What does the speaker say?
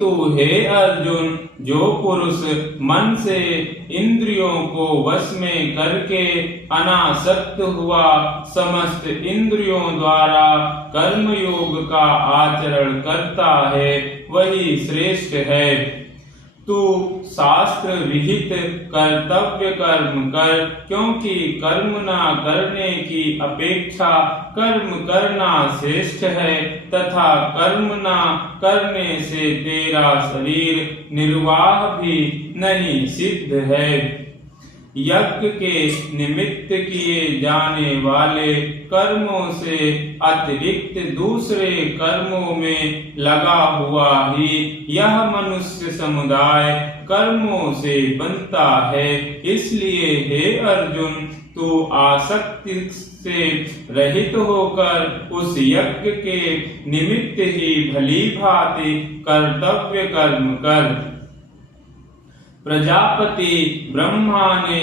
तो हे अर्जुन, जो पुरुष मन से इंद्रियों को वश में करके अनासक्त हुआ समस्त इंद्रियों द्वारा कर्मयोग का आचरण करता है वही श्रेष्ठ है। तू शास्त्र विहित कर्तव्य कर्म कर, क्योंकि कर्म न करने की अपेक्षा कर्म करना श्रेष्ठ है, तथा कर्म न करने से तेरा शरीर निर्वाह भी नहीं सिद्ध है। यज्ञ के निमित्त किए जाने वाले कर्मों से अतिरिक्त दूसरे कर्मों में लगा हुआ ही यह मनुष्य समुदाय कर्मों से बनता है। इसलिए हे अर्जुन, तू आसक्ति से रहित होकर उस यज्ञ के निमित्त ही भली भांति कर्तव्य कर्म कर। प्रजापति ब्रह्मा ने